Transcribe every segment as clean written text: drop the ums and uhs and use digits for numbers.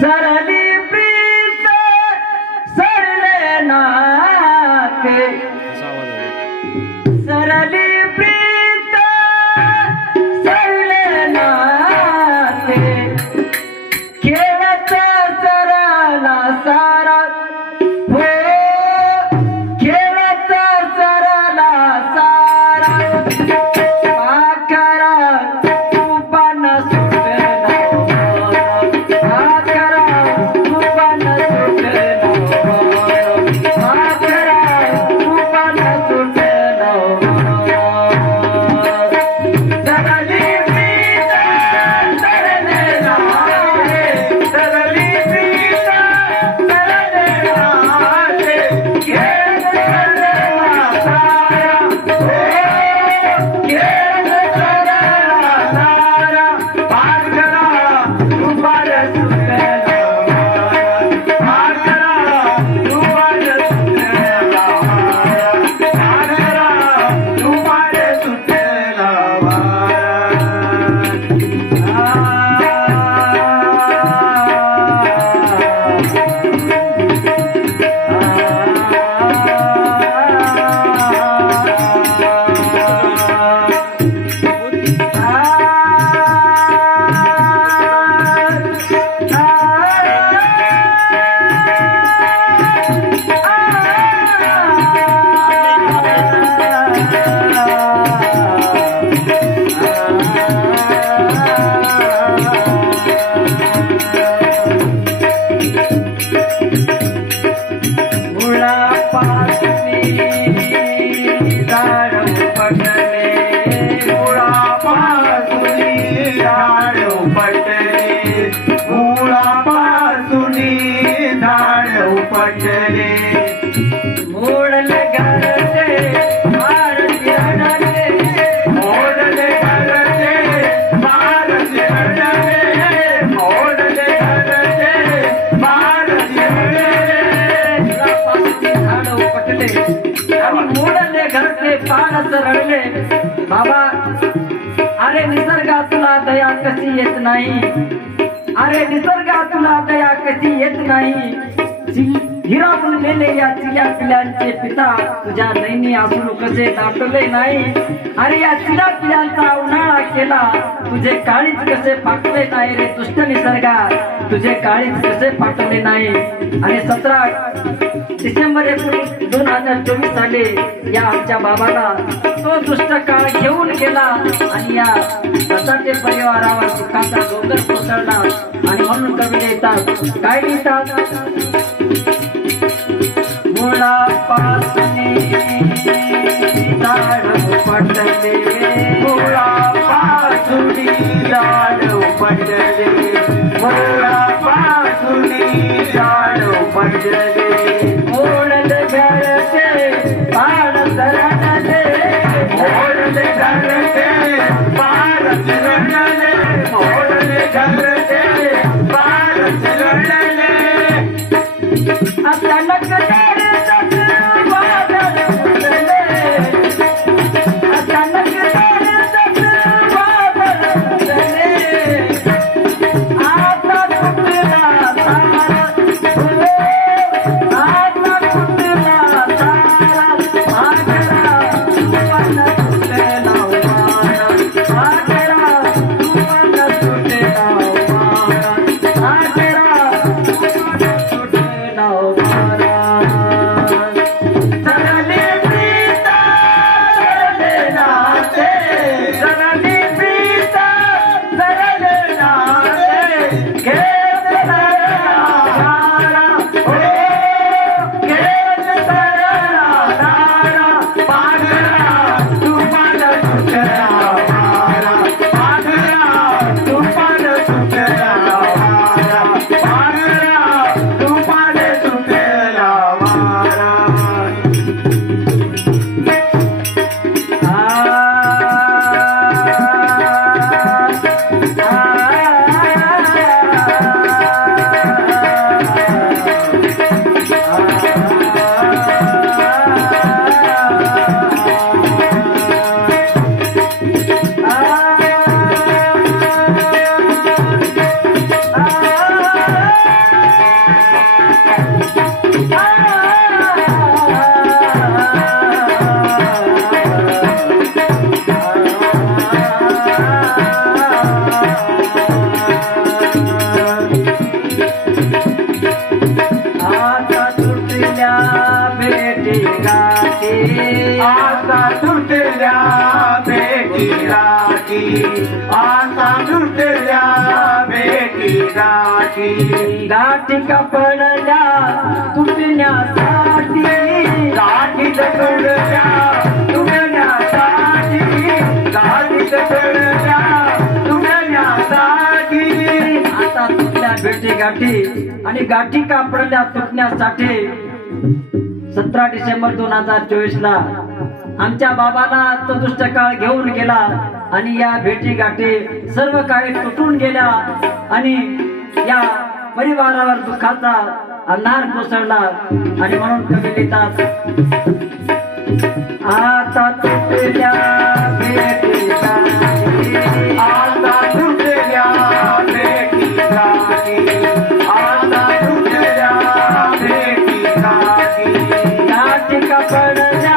सरली प्रीत सरले नाते सरली प्रीत सरले नाते खेळत सरला सारा हो खेळत सरला सारा पाखरा तुपान सुटला पाखरा तुपान सुटला पाखरा तुपान सुटला सरली प्रीत सरले नाते सरली प्रीत सरले नाते खेळत सरला सारा हो खेळत सरला सारा पाखरा तुपान सुटला पाखरा तुपान सुटला पाखरा तुपान मुळापासून झाड उपटले मुळापासून झाड उपटले मुळापासून झाड उपटले मोडले घरचे भारती अडले मोडले घरचे भारती अडले मोडले घरचे भारती अडले झाड उपटले आणि मोडले घरचे पानस रडले बाबा अरे निसर्गा तुला दया कशी येत नाही अरे निसर्गा तुला दया कशी येत नाही हिरावून नेले या चिल्या पिल्यांचे पिता तुझ्या नैनी असून कसे दाटले नाही अरे या चिल्या पिल्यांचा उन्हाळा केला तुझे काळीच कसे फाटले नाही रे दुष्ट निसर्गा तुझे काळीच कसे फाटले नाही आणि 17 डिसेंबर 2024 साली या आमच्या बाबाला तो दुष्ट काळ घेऊन गेला आणि या स्वतःचे परिवारावर दुःखाचा डोंगर कोसळला आणि म्हणून कवी लिहितात काय लिहितात मुळापासून झाड उपटले मुळापासून झाड उपटले मुळापासून झाड उपटले मोडले घरचे पाड सरडले मोडले घरचे पाड सरडले मोडले घरचे पाड सरडले अचानक वादळ फुटले अचानक तुटल्या भेटी गाठी गाठी कपडल्या तुटण्यासाठी गाठी कपडल्या तुटण्यासाठी गाठी कपडल्या तुटण्यासाठी आता तुटल्या भेटी गाठी आणि गाठी कापडल्या तुटण्यासाठी 17 डिसेंबर 2024 ला आमच्या बाबाला तो दुष्ट काळ घेऊन गेला आणि या भेटी गाठी सर्व काही तुटून गेल्या आणि या परिवारावर दुःखाचा अंधार कोसळला आणि म्हणून कवी लिहितात आता तुटल्या भेटी गाठी आता तुटल्या भेटी गाठी आता तुटल्या भेटी गाठी गाठी कपडल्या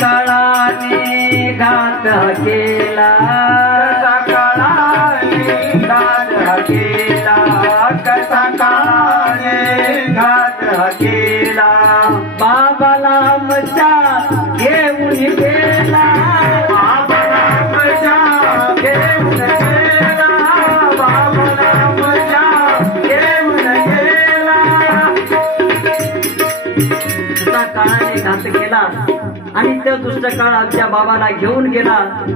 काळाने घात केला काळाने घात केला कसा काळाने घात केला बाबाला मजा घेऊन गेला बाबाला मजा घेऊन गेला बाबाला मजा घेऊन गेला कसा काळाने घात केला आणि तो दुष्ट काळ आमच्या बाबाला घेऊन गेला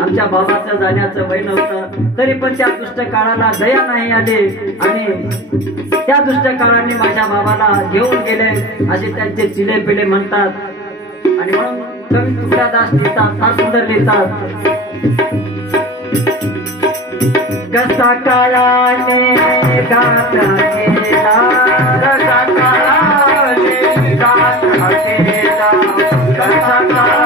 आमच्या बाबाचं जाण्याचं वय नव्हतं तरी पण त्या दुष्ट काळाला दया नाही आली आणि त्या दुष्ट काळाने माझ्या बाबाला घेऊन गेले असे त्यांचे चिले पिले म्हणतात आणि म्हणून कवी तुकादास लिहितात फार सुंदर लिहितात कसा काळाने घात केला कसा काळाने घात केला कसा